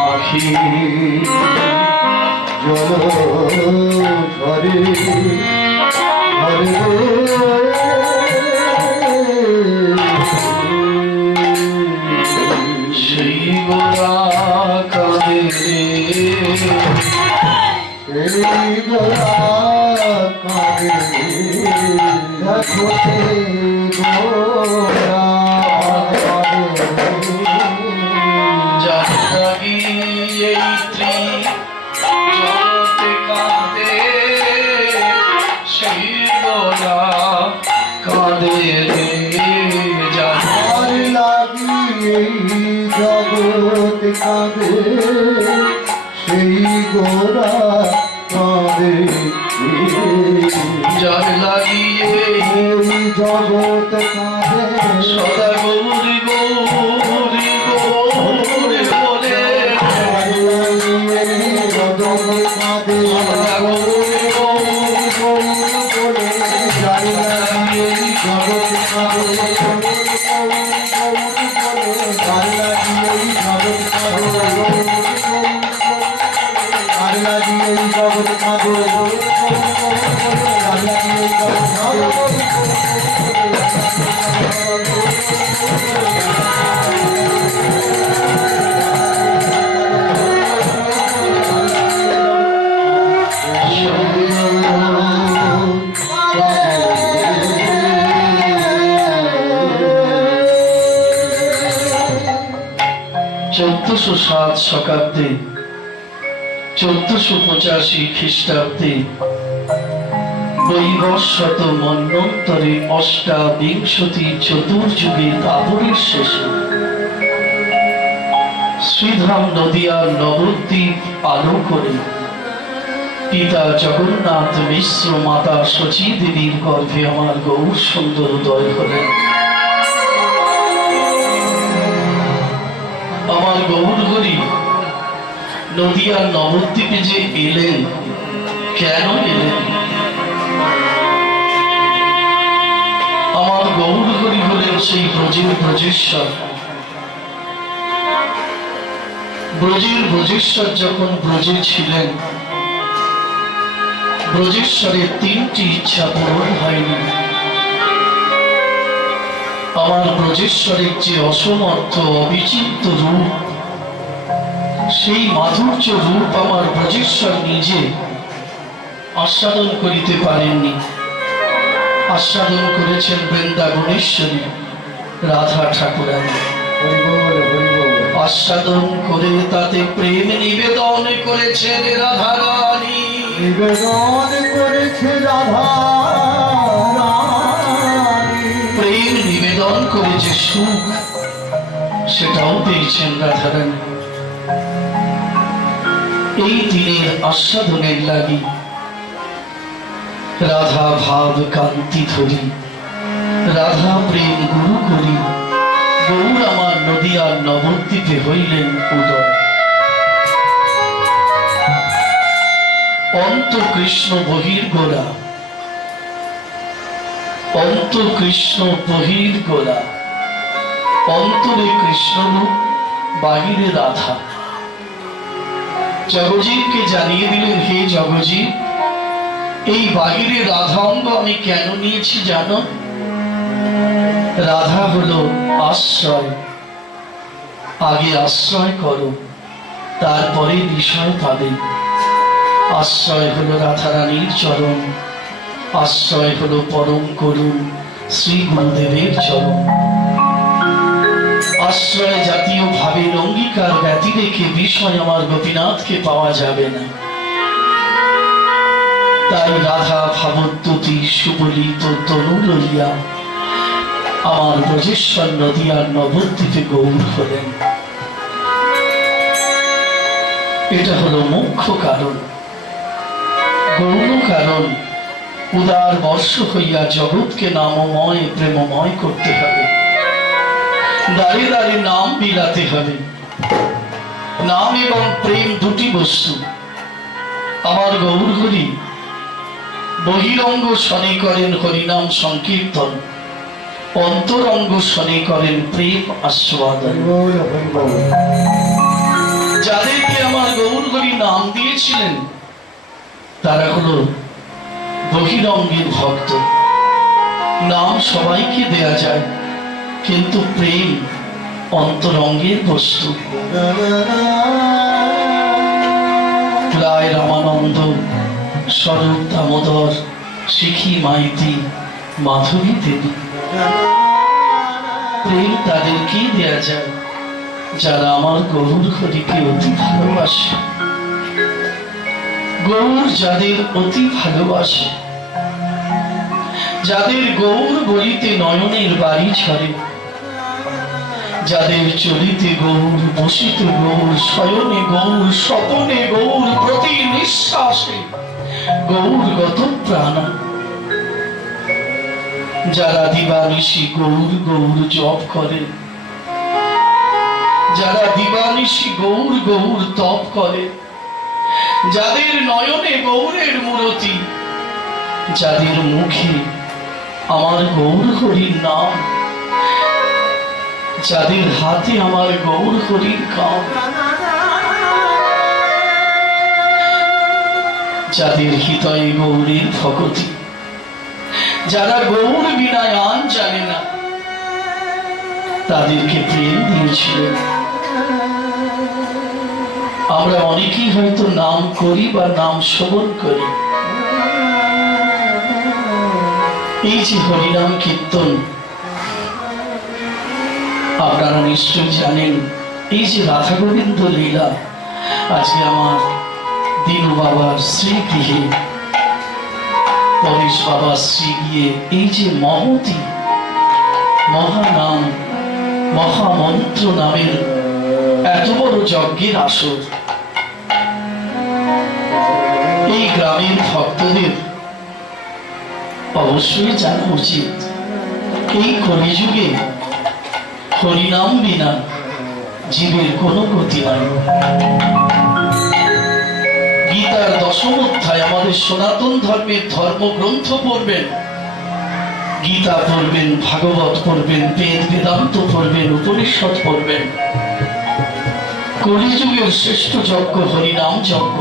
আখি জল ঘরে ঘরে সেই গোরা কাঁদে সেই গোরা কাঁদে দেখো সেই গোরা জগৎ কাঁদে সেই গোরা কাঁদে যার লাগিয়ে জগৎ কাঁদে সদা গৌরী গৌরী গৌরী বলে জগৎ কাঁদে গৌরী গৌরী গৌরী বলে যার লাগিয়ে জগৎ কাঁদে শকাব্দে 1485 খ্রিস্টাব্দে বৈবস্বত মন্বন্তরে অষ্টাবিংশতি চতুর্যুগের দাবরের শেষে শ্রীধাম নদিয়ার নবদ্বীপ আলো করে পিতা জগন্নাথ মিশ্র মাতা শচী দেবীর গর্ভে আমার গৌর সুন্দর উদয় হলেন। আমার গৌর হরি নদিয়ার নবদ্বীপে যে এলেন, কেন এলেন? আমার গৌর হরি হলেন সেই ব্রজের ব্রজেশ্বর। ব্রজের ব্রজেশ্বর যখন ব্রজে ছিলেন, ব্রজেশ্বরের 3টি ইচ্ছা পূরণ হয়নি। আমার ব্রজেশ্বরের যে অসমর্থ অবিচিন্ত রূপ, সেই মাধুর্য রূপ আমার ব্রজেশ্বর নিজে আস্বাদন করিতে পারেননি। আস্বাদন করেছেন বৃন্দাবনেশ্বরী রাধা ঠাকুরানী। আস্বাদন করে তাতে প্রেম নিবেদন করেছেন রাধা রানী। নিবেদন করেছে রাধা রানী, প্রেম নিবেদন করেছে সুখ, সেটাও পেয়েছেন রাধা রানী। এই দিনের আস্বাদনের লাগি রাধা ভাব কান্তি ধরি, রাধা প্রেম গুরু করি, গৌর আমার নদিয়ার নবদ্বীপে হইলেন উদয়। অন্ত কৃষ্ণ বহির গোরা, অন্ত কৃষ্ণ বহির গোরা, অন্তরে কৃষ্ণরূপ, বাহিরে রাধা। জগজীবকে জানিয়ে দিলেন, হে জগজীব, এই বাহিরে রাধা অঙ্গ আমি কেন নিয়েছি জানো? রাধা হলো আশ্রয়, আগে আশ্রয় করো, তারপরে বিষয় পাবে। আশ্রয় হলো রাধারানীর চরণ, আশ্রয় হলো পরম করুণ শ্রী গুরুদেবের চরণ। আশ্রয় জাতীয় ভাবে আর ব্যতি রেখে বিষয় আমার গোপীনাথকে পাওয়া যাবে না। তাই রাধা ভাবদ্যুতি সুবলিত তনু লইয়া আমার ব্রজেশ্বর নদীয়ার নবদ্বীপে গৌর হলেন। এটা হলো মুখ্য কারণ। গৌণ কারণ, উদার বর্ষ হইয়া জগৎকে নামময় প্রেমময় করতে হবে। দাঁড়ে দাঁড়ে নাম বিলাতে হবে। নাম এবং প্রেম দুটি বস্তু। আমার গৌর হরি বহিরঙ্গ শনে করেন হরিনাম সংকীর্তন, অন্তরঙ্গ শনে করেন প্রেম আস্বাদন। যাদেরকে আমার গৌর হরি নাম দিয়েছিলেন তারা হলো বহিরঙ্গের ভক্ত। নাম সবাইকে দেয়া যায়, কিন্তু প্রেম অন্তরঙ্গের বস্তু। রায় রামানন্দ, স্বরূপ দামোদর, শিখি মাইতি, মাধবী দেবী, প্রেম তাদেরকেই দেয়া যায় যারা আমার গৌর হরিকে অতি ভালোবাসে। গৌর যাদের অতি ভালোবাসে, যাদের গৌর বলিতে নয়নের বাড়ি ছড়ে, যাদের চলিতে গৌর, বসিতে গৌর, শয়নে গৌর, স্বপনে গৌর, প্রতি নিঃশ্বাসে গৌরগত প্রাণ, যারা দিবানিশি গৌর গৌর জপ করে, যারা দিবানিশি গৌর গৌর তপ করে, যাদের নয়নে গৌরের মূরতি, যাদের মুখে আমার গৌর হরির নাম, যাদের হাতে আমার গৌর হরির কাম, যাদের হৃদয়ে গৌরের ভগতি, যারা গৌর বিনা আন জানে না, তাদেরকে প্রেম দিয়েছিলেন। আমরা অনেকেই হয়তো নাম করি বা নাম শ্রবণ করি। এই যে হরিনাম কীর্তন, আপনারা নিশ্চয় জানেন, এই যে রাধা গোবিন্দ লীলা, আজকে আমার দিনু বাবার শ্রীগৃহে, পরেশ বাবার শ্রীগৃহে এই যে মহতি মহানাম মহামন্ত্র নামের এত বড় যজ্ঞের আসর, এই গ্রামের ভক্তদের অবশ্যই জানা উচিত। এই কলিযুগে হরিনাম বিনা জীবের কোনো গতি নাই। গীতার দশম অধ্যায় আমাদের সনাতন ধর্মের ধর্মগ্রন্থ পড়বেন, গীতা পড়বেন, ভাগবত পড়বেন, বেদ বেদান্ত পড়বেন, উপনিষদ পড়বেন। কলিযুগের শ্রেষ্ঠ যজ্ঞ হরিনাম যজ্ঞ।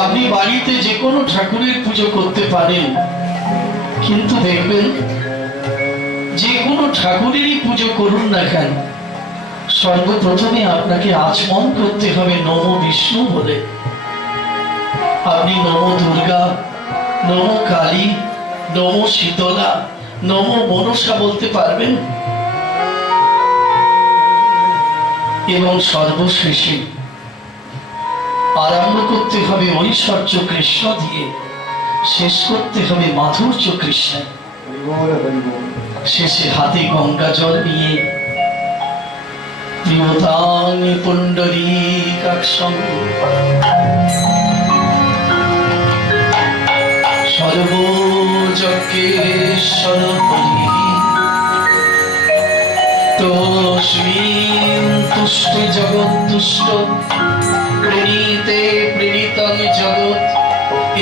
আপনি বাড়িতে যে কোনো ঠাকুরের পুজো করতে পারেন, কিন্তু দেখবেন যে কোনো ঠাকুরেরই পুজো করুন না কেন, সর্বপ্রথমে আপনাকে আচমন করতে হবে নমো বিষ্ণু বলে। আপনি নমো দুর্গা, নমো কালী, নমো শীতলা, নমো মনসা বলতে পারবেন? এবং সর্বশেষে আরম্ভ করতে হবে ঐশ্বর্য কৃষ্ণ দিয়ে, শেষ করতে হবে মাধুর্য কৃষ্ণ। শেষে হাতে গঙ্গা জল নিয়ে প্রিয়তাং পুণ্ডরীকাক্ষং সর্বযজ্ঞেশ্বর হরি তস্মিন তুষ্ট জগৎতুষ্ট প্রণীতে প্রণীতং জগৎ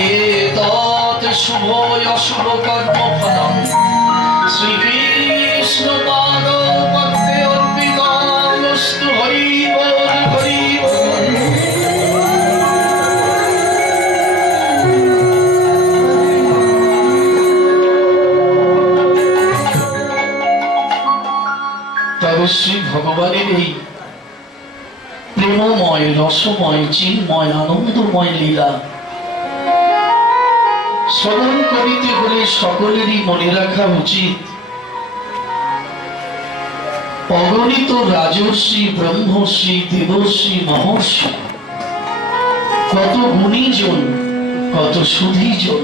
এতৎ শুভ অশুভ কর্ম ফলম শ্রীকৃষ্ণ পাদ পদ্মে অর্পিতমস্তু। হরি বল, হরি বল। তবে শ্রী ভগবানের এই প্রেমময়, রসময়, চিন্ময়, আনন্দময় লীলা শ্রবণ করিতে হলে সকলেরই মনে রাখা উচিত অগণিত রাজর্ষি, ব্রহ্মর্ষি, দেবর্ষি, মহর্ষি, কত গুণীজন, কত সুধীজন,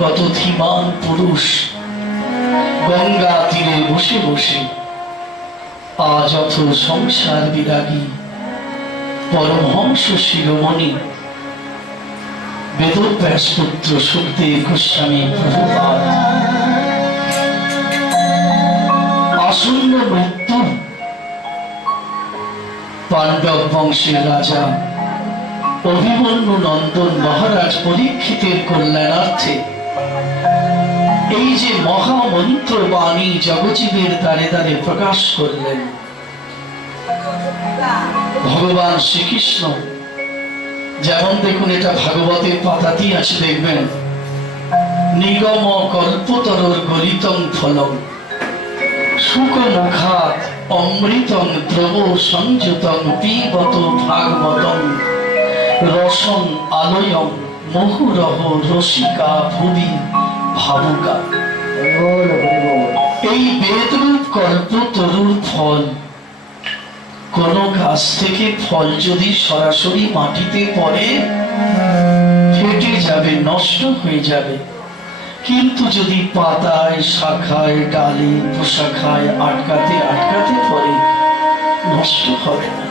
কত ধীমান পুরুষ গঙ্গা তীরে বসে বসে আজ অথ সংসার বিরাগী পরমহংস শিরোমণি বেদব্যাস পুত্র সুখদেব গোস্বামী প্রভুপাদ আসন্ন মৃত্যু পাণ্ডব বংশের রাজা অভিমন্যু নন্দন মহারাজ পরীক্ষিতের কল্যাণার্থে এই যে মহামন্ত্র বাণী জগজীবের দ্বারে দ্বারে প্রকাশ করলেন, ভগবান শ্রীকৃষ্ণ যেমন দেখুন, এটা ভাগবতের পাতাতেই আছে, দেখবেন নিগম কল্পতরুর গলিতং ফলম সুখমুখাৎ অমৃতং দ্রব সংযুতং পিবত ভাগবতং রসং আলয়ং মুহুরহ রসিকা ভুবি ভাবুকা। এই বেদরূপ কল্পতরুর ফল, কোন গাছ থেকে ফল যদি সরাসরি মাটিতে পড়ে ফেটে যাবে, নষ্ট হয়ে যাবে, কিন্তু যদি পাতায়, শাখায়, ডালে, প্রশাখায় আটকাতে আটকাতে পড়ে নষ্ট হবে না।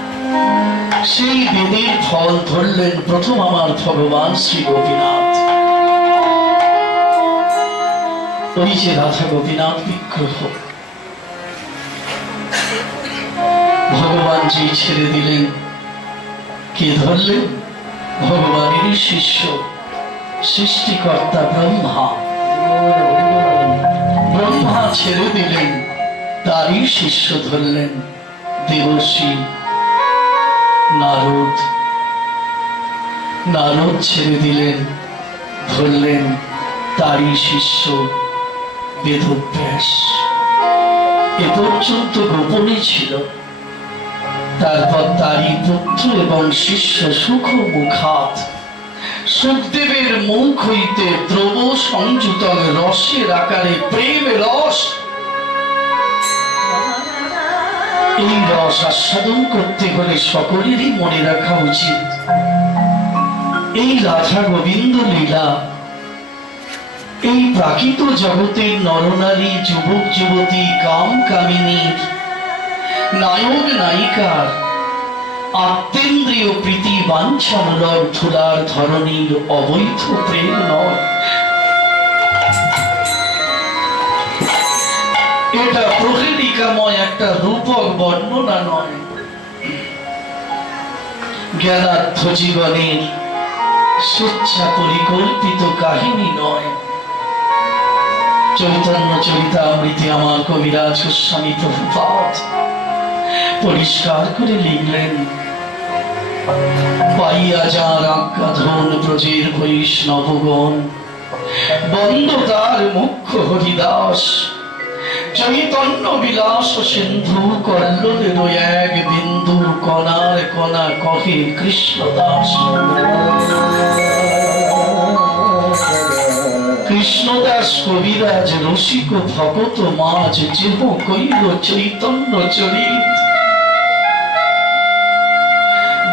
সেই বেদের ফল ধরলেন প্রথম আমার ভগবান শ্রী গোপীনাথ। ওই যে রাধা গোপীনাথ বিগ্রহ ভগবান জি ছেড়ে দিলেন, কে ধরলেন? ভগবানের শিষ্য সৃষ্টিকর্তা ব্রহ্মা। ব্রহ্মা ছেড়ে দিলেন, তারই শিষ্য ধরলেন দেবর্ষি নারদ। নারদ ছেড়ে দিলেন, ধরলেন তারই শিষ্য বেদব্যাস। এ পর্যন্ত গোপনে ছিল। তারপর তারই পুত্র এবং শিষ্য সুখমুখাৎ সুখদেবের মুখ হইতে দ্রব সংযুত রসের আকারে প্রেম রস, এই রস আস্বাদন করতে হলে সকলেরই মনে রাখা উচিত এই রাধা গোবিন্দ লীলা, এই প্রাকৃত জগতের নরনারী, যুবক যুবতী, কাম কামিনীর, নায়ক নায়িকার আত্মেন্দ্রিয় প্রীতি বাঞ্ছামূলক ধুলার ধরনীর অবৈধ প্রেম নয়। এটা প্রহেলিকাময় একটা রূপক বর্ণনা নয়, জ্ঞানার্থ জীবনের স্বেচ্ছা পরিকল্পিত কাহিনী নয়। চৈতন্য চরিতামৃতে আমার কবিরাজ গোস্বামী প্রভুপাদ পরিষ্কার করে লিখলেন, পাইয়া যার আজ্ঞাধন ব্রজের বৈষ্ণবগণ, বন্দ তার মুখ্য হরিদাস, চৈতন্য বিলাস সিন্ধু কল্লোলের এক বিন্দু, কণার কণা কহে কৃষ্ণদাস। কৃষ্ণদাস কবিরাজ রসিক ভগত মাঝ যেহ কইল চৈতন্য চরিত,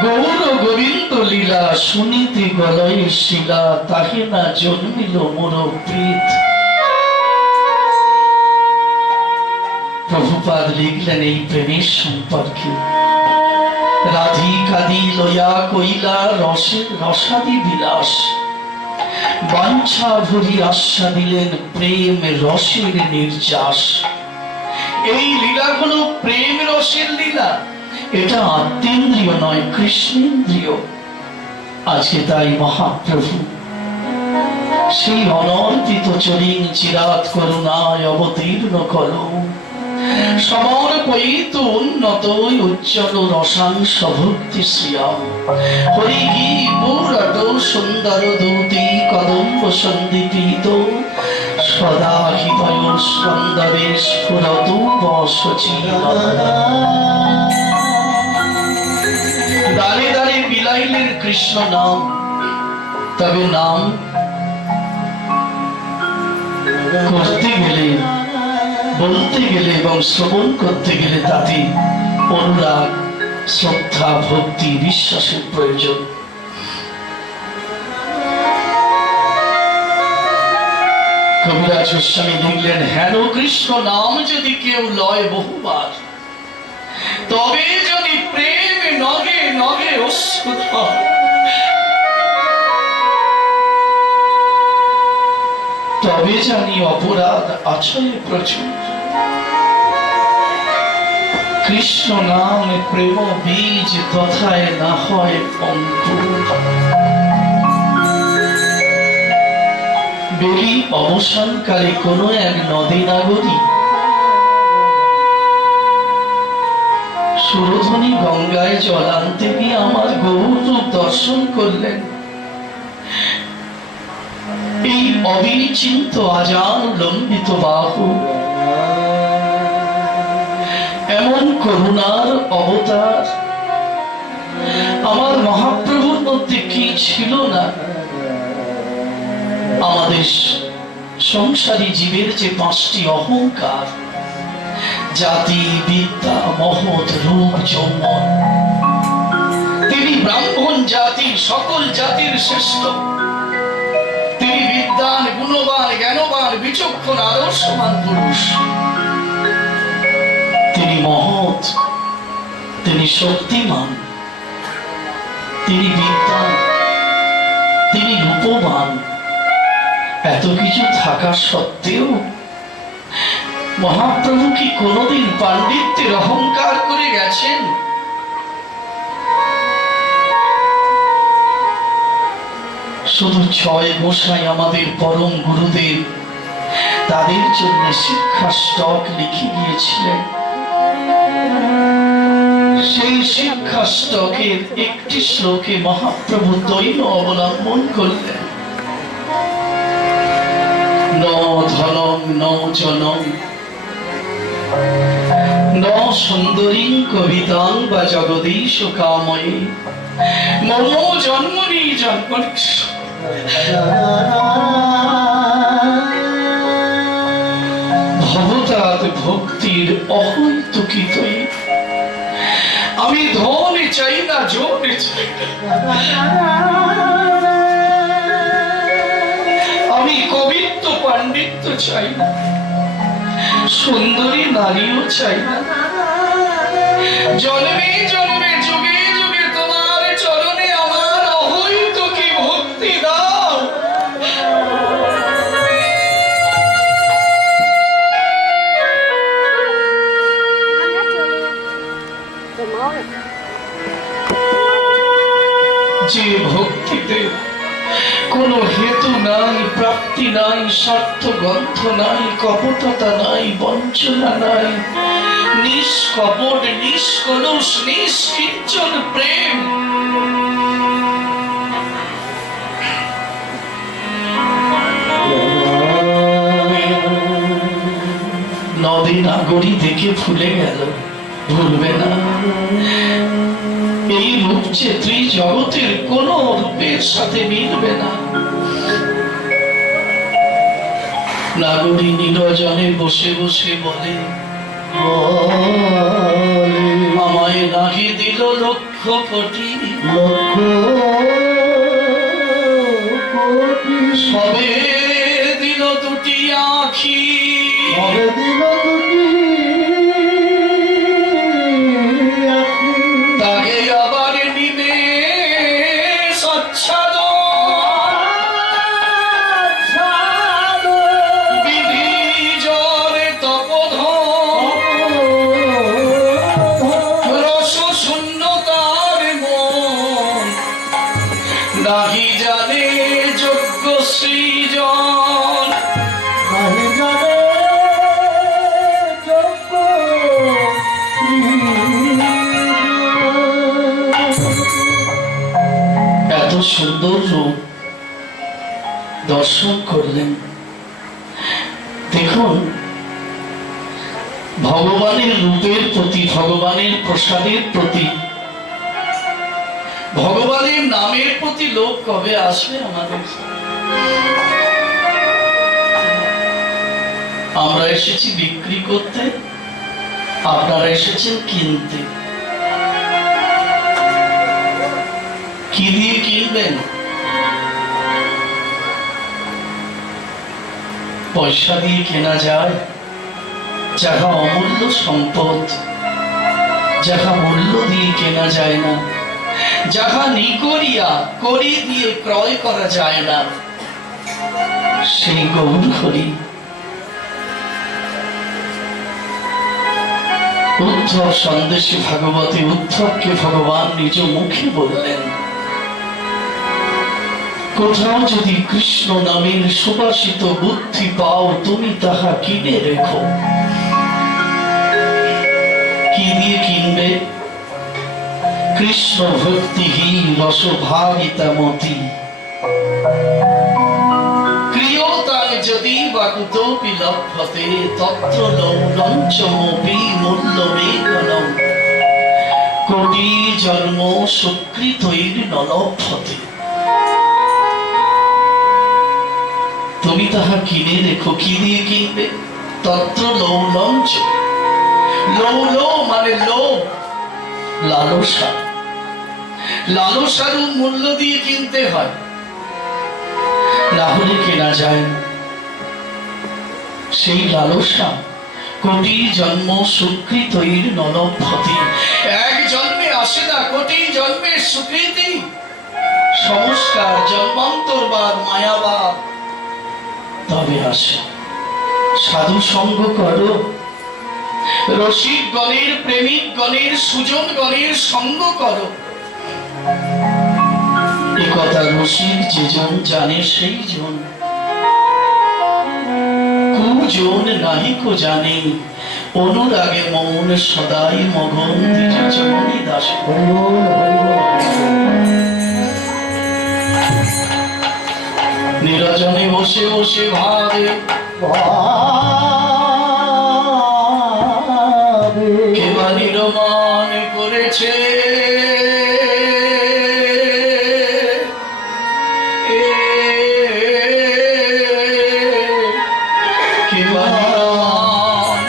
গৌর গোবিন্দ লীলা শুনিতে গলয়ে শিলা, তাহে না জন্মিল মোর প্রীত। প্রভুপাদ লিখলেন এই প্রেমের সম্পর্কে, রাধিকাদি লয়া কইলা রসের রসাদি বিলাস, বাঞ্ছা ভরি আশ্বা দিলেন প্রেম রসের নির্যাস। এই লীলা হলো প্রেম রসের লীলা, এটা আত্মেন্দ্রিয় নয়, কৃষ্ণেন্দ্রিয়। আজকে তাই মহাপ্রভু সেই অনর্পিত চরিং চিরাত করুণায় অবতীর্ণ করো, সমর্পয়িত উন্নত উজ্জ্বল রসাংশ ভক্তি শ্রিয়াম, হরি কি পুরট সুন্দর দূতি কদম্ব সন্দীপিত, সদা হৃদয় স্কন্দরে স্ফুরত বসচির। দাঁড়ে দাঁড়ে বিলাইলেন কৃষ্ণ নাম, তবে নাম করতে গেলে বলতে গেলে এবং শ্রবণ করতে গেলে তাতে অনুরাগ, শ্রদ্ধা, ভক্তি, বিশ্বাসের প্রয়োজন। কবিরাজ গোস্বামী লিখলেন, হেন কৃষ্ণ নাম যদি কেউ লয় বহুবার, তবে যদি প্রেম নগে নগে অশ্রু ধরে, তবে জানি অপরাধ আছে প্রচুর। কৃষ্ণ নাম প্রেম বীজ তথায় না হয় অঙ্কুর। বেলি অবসানকালে কোনো এক নদী নাগরী সুরধনী গঙ্গায় জল আনতে গিয়ে আমার গৌর রূপ দর্শন করলেন। এই অবিচিন্ত আজান লম্বিত বাহু, এমন করুণার অবতার আমার মহাপ্রভুর মধ্যে কি ছিল না? আমাদের সংসারী জীবের যে 5টি অহংকার, জাতি, বিদ্যা, মহৎ, রূপ, যৌবন, তিনি ব্রাহ্মণ জাতি, সকল জাতির শ্রেষ্ঠ। তিনি বিদ্বান, গুণবান, জ্ঞানবান, বিচক্ষণ, আদর্শবান পুরুষ। তিনি মহৎ, তিনি শক্তিমান, তিনি বিদ্বান, তিনি রূপবান। এত কিছু থাকা সত্ত্বেও মহাপ্রভু কি কোনদিন পাণ্ডিত্যের অহংকার করে গেছেন? শুধু 6 গোসাই আমাদের পরম গুরুদেব তাদের জন্য শিক্ষা স্টক লিখে গিয়েছিলেন। সেই শিক্ষা স্টকের একটি শ্লোকে মহাপ্রভু দৈন অবলম্বন করলেন। ন ধনং ন জনং ন সুন্দরী কবিতাং বা জগদীশ কাময়ে মম জন্মনি জন্মনি। ভবতাৎ ভক্তির অহৈতুকিতই। আমি ধন চাই না, জন চাই না, আমি কবিত্ব পাণ্ডিত্য চাই না, সুন্দরী নারীও চাই না। জন্মে জন্মে যুগে যুগে তোমার চরণে আমার অহৈতুকী ভক্তি দাও। যে ভক্তিতে কোনো হেতু নাই, প্রাপ্তি নাই, স্বার্থ গ্রন্থ নাই, কপটতা নাই, বঞ্চনা নাই, নিষ্কপট, নিষ্কলুষ, নিষ্কিঞ্চন প্রেম। নদী নাগরী দেখে ফুলে গেল, ভুলবে না। এই রূপ যে ত্রিজগতের কোন রূপের সাথে মিলবে না। নাগরী নিরজনে বসে বসে বলে, আমায় নাহি দিল লক্ষ কোটি, সবে দিল দুটি আঁখি, তাকে আবার নিবে সচ্ছাদ বিধি জলে তপধ রস শূন্যতার মন, নাহি জানে যোগ্য সৃজন, নাহি জানে যোগ্য। এত সুন্দর রূপ দর্শন করলেন। দেখুন, ভগবানের রূপের প্রতি, ভগবানের প্রসাদের প্রতি, ভগবানের নামের প্রতি লোক কবে আসবে আমাদের? আমরা এসেছি বিক্রি করতে, আপনারা এসেছেন কিনতে। কি দিয়ে কিনবেন? পয়সা দিয়ে কেনা যায় যাহা অমূল্য সম্পদ, যাহা মূল্য দিয়ে কেনা যায় না, যাহা নিকরিয়া করি দিয়ে ক্রয় করা যায় না, সেই গৌর হরি। উদ্ধব সন্দেশে ভাগবতে উদ্ধবকে ভগবান নিজ মুখে বললেন, কোথাও যদি কৃষ্ণ নামের সুবাসিত বুদ্ধি পাও, তুমি তাহা কিনে রেখো। কি দিয়ে কিনবে? কৃষ্ণ ভক্তিহি রসভাবিতামতি ক্রিয়তাং যদি বা কুতোপি লভ্যতে তত্র লৌলঞ্চমপি মূল্যবেগনম কোটি জন্ম সুকৃতৈর নলভ্যতে। তুমি তাহা কিনে রেখো। কি দিয়ে কিনবে? তত্র লৌলঞ্চ, লৌল মানে লোভ, লালসা। লালসারও মূল্য দিয়ে কিনতে হয়, না হলে কেনা যায় না। সেই লালসা কোটি জন্ম সুকৃতৈর নলভ্যতে, এক জন্মে আসে না, কোটি জন্মের সুকৃতি সংস্কার জন্মান্তরবাদ মায়াবাদ তবে আসে। সাধু সঙ্গ করো, রসিক গণের প্রেমিক গণের সুজন গণের সঙ্গ করো। এ কথা রসিক যেজন জানে সেই জন, কুজন নাহিকো জানে অনুরাগে মন সদাই মগন দ্বিজজননী দাসে। নিরজনে বসে বসে ভাবে কেবা নিরমান করেছে, কেবা নিরমান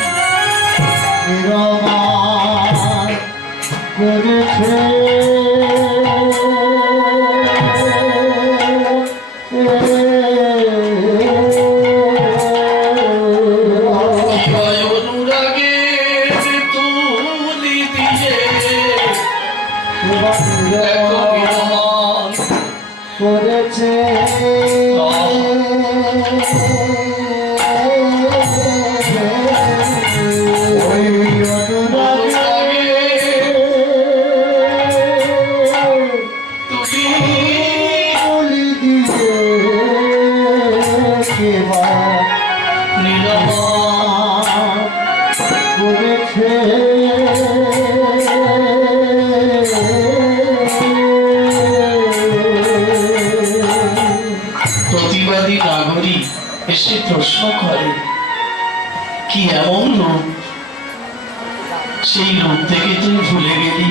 করেছে। প্রতিবাদী নাগরিক এসে প্রশ্ন করে, কি এমন রূপ? সেই রূপ থেকে তুই ভুলে গেলি?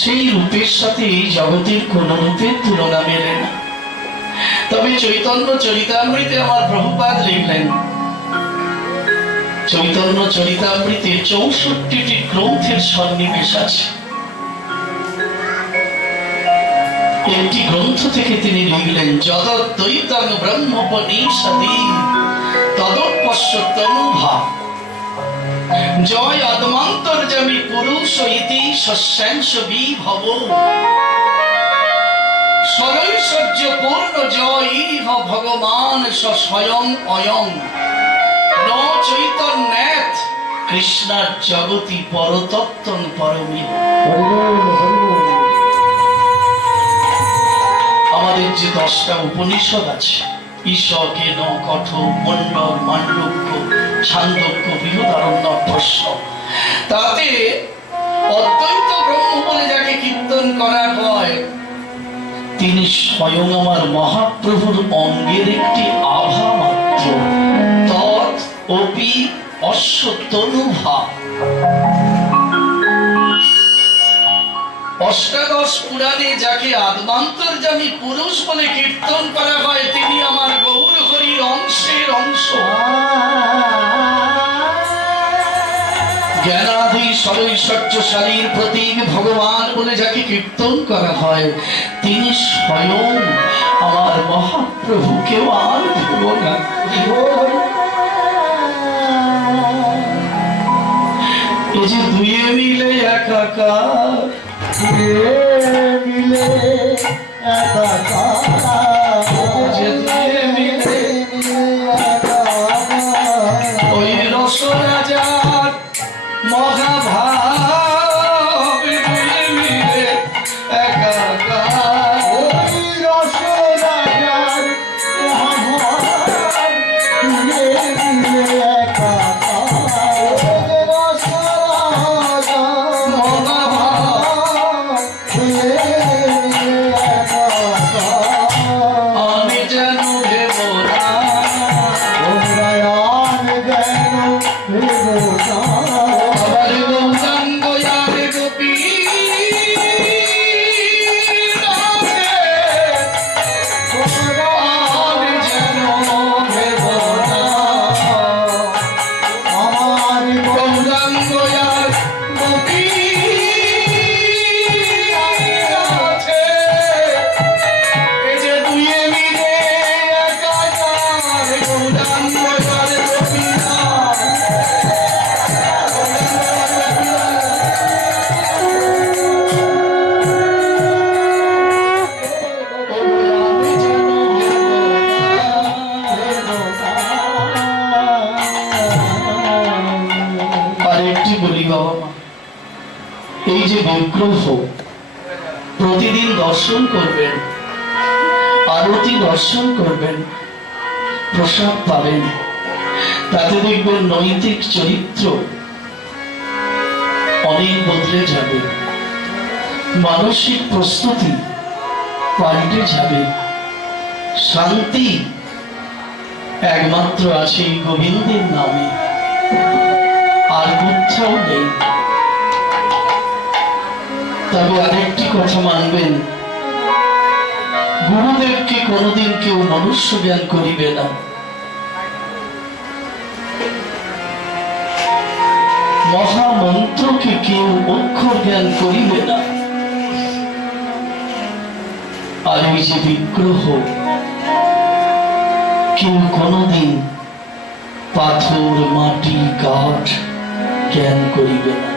সেই রূপের সাথে এই জগতের কোন রূপের তুলনা মেলে না। তবে চৈতন্য চরিতামৃতে আমার প্রভুপাদ লিখলেন, চৈতন্য চরিতামৃতে ৬৪টি গ্রন্থের সন্নিবেশ আছে। একটি গ্রন্থ থেকে তিনি লিখলেন, যদদ্বৈতং ব্রহ্মোপনিষদি তদপশ্যতনুভা জয় আদমান্তর্যামী পুরুষ ইতি সস্যাংশ বিভব সরৈশ্বর্য পূর্ণ জয় ইহ ভগবান স্বয়ং অয়ং ন চৈতন্যাৎ কৃষ্ণার জগতি পরতত্ত্বং পরমিহ। আমাদের যে 10টা উপনিষদ আছে, ঈশকেন, কঠ, মণ্ডল, মান্ডক্য, ছান্দক্য, বৃহদারণ্যক, তাতে অদ্বৈত ব্রহ্ম বলে যাকে কীর্তন করা হয়, তিনি স্বয়ং আমার মহাপ্রভুর অঙ্গের একটি আভা মাত্র। তৎ অপি অশ্বতনুভা, অষ্টাদশ পুরাণে যাকে আদ্যান্তর্যামী পুরুষ বলে কীর্তন করা হয়, তিনি আমার গৌর হরির অংশের অংশ। জ্ঞানাধি সরৈশ্বর্যশালীর প্রতীক ভগবান বলে যাকে কীর্তন করা হয়, তিনি স্বয়ং আমার মহাপ্রভুকেও আর ভুল না। এই যে দুয়ে মিলে একাকার, মিলে যে দুয়ে মিলে ওই রসরাজার মহাভাব, দুয়ে মিলে একাকার, আমি যেন ভেব না আবার গৌরাঙ্গ আর গোপী আমি যেন ভেব না গৌরাঙ্গ আর গোপী আছে, এই যে দুয়ে মিলে একাকার, গৌরাঙ্গ আর গোপী আরেকটি বলি বাবা মা, এই যে বিগ্রহ প্রতিদিন দর্শন করবেন, আরতি দর্শন করবেন, প্রসাদ পাবেন, তাতে দেখবেন নৈতিক চরিত্র অনেক বদলে যাবে, মানসিক প্রস্তুতি পাল্টে যাবে। শান্তি একমাত্র আছে এই গোবিন্দের নামে, আর কোথাও নেই। তবে আরেকটি কথা মানবেন, গুরুদেবকে কোনোদিন কেউ মনুষ্য জ্ঞান করিবে না। মহামন্ত্রকে কেউ অক্ষর জ্ঞান করিবে না। আর এই যে বিগ্রহ, কেউ কোনোদিন পাথর, মাটি, কাঠ জ্ঞান করিবে না।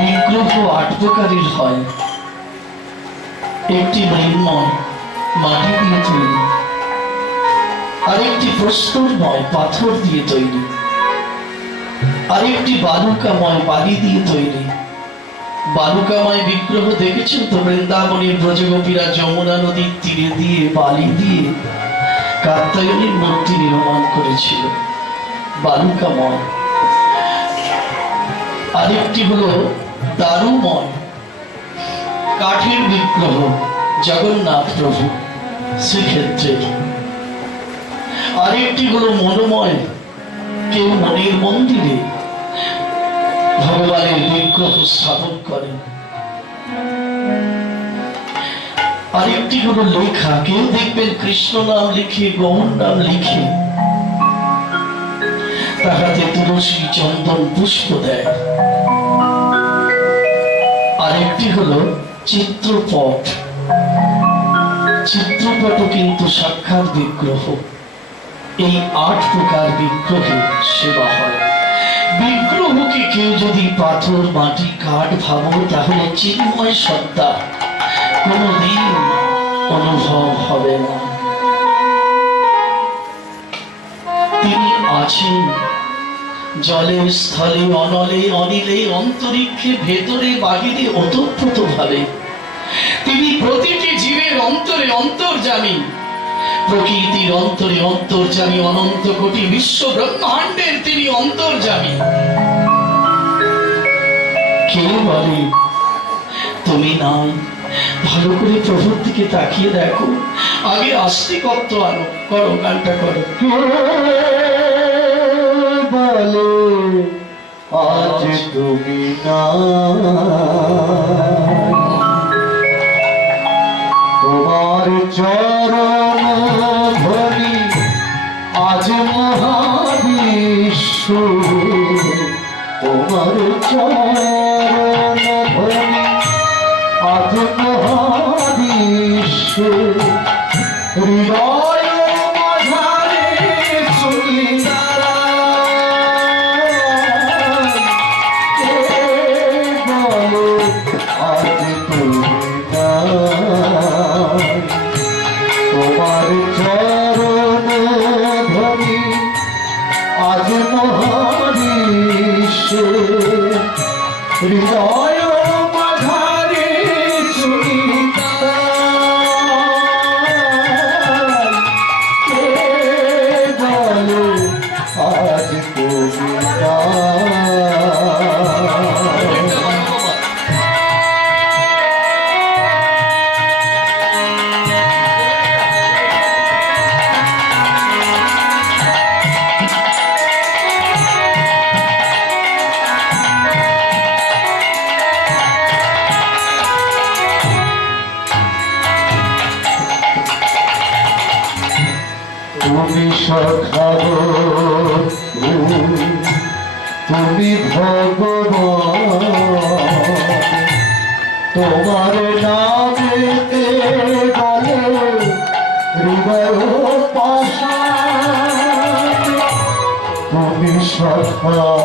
বিগ্রহ 8 প্রকারের হয়। একটি মৃন্ময়, মাটি দিয়ে তৈরি, আরেকটি প্রস্তরময়, পাথর দিয়ে তৈরি, আরেকটি বালুকাময়, বালি দিয়ে তৈরি। বালুকাময় বিগ্রহ দেখেছেন তো? বৃন্দাবনের ব্রজগোপীরা যমুনা নদীর তীরে দিয়ে বালি দিয়ে কাত্যায়নীর মূর্তি নির্মাণ করেছিল, বালুকাময়। আরেকটি হলো দারুময়, কাঠের বিগ্রহ, জগন্নাথ প্রভু শ্রীক্ষেত্রের। আরেকটি হলো মনোময়, কেউ মনের মন্দিরে ভগবানের বিগ্রহ স্থাপন করেন। আরেকটি হলো লেখা, কেউ দেখবেন কৃষ্ণ নাম লিখে, গৌর নাম লিখে তাহাতে তুলসী, চন্দন, পুষ্প দেয়। আরেকটি হলো চিত্রপট, চিত্রপটও কিন্তু সাক্ষাৎ বিগ্রহ। এই 8 প্রকার বিগ্রহে সেবা হয়। বিগ্রহকে কেউ যদি পাথর, মাটি, কাঠ ভাবো, তাহলে চিন্ময় সত্তা কোনদিন অনুভব হবে না। তিনি আছেন জলে, স্থলে, অনলে, অনিলে, অন্তরিক্ষে, ভেতরে, বাহিরে, ওতপ্রোত ভাবে। তিনি প্রতিটি জীবের অন্তরে অন্তর্যামী, প্রকৃতির অন্তরে অন্তর্যামী, অনন্ত কোটি বিশ্ব ব্রহ্মাণ্ডের তিনি অন্তর্যামী। কেউ বলে তুমি নাই, ভালো করে প্রভুর দিকে তাকিয়ে দেখো, আগে আস্তিকত্ব আনো, করো গানটা করো। বলে আজ তুমি না তোমার চরণ ধ্বনি আজ মহাবিশ্ব তোমার চরণ ধ্বনি আজ মহাবিশ্ব হৃদয় মাঝারে শুনি আজ তুমি তোমার চরণ ধ্বনি আজ মহাবিশ্ব হৃদয় মাঝারে শুনি আজ তুমি তুমি সখাব তুমি ভগবান তোমার নামেতে বলে হৃদয় পাশান তুমি সখাব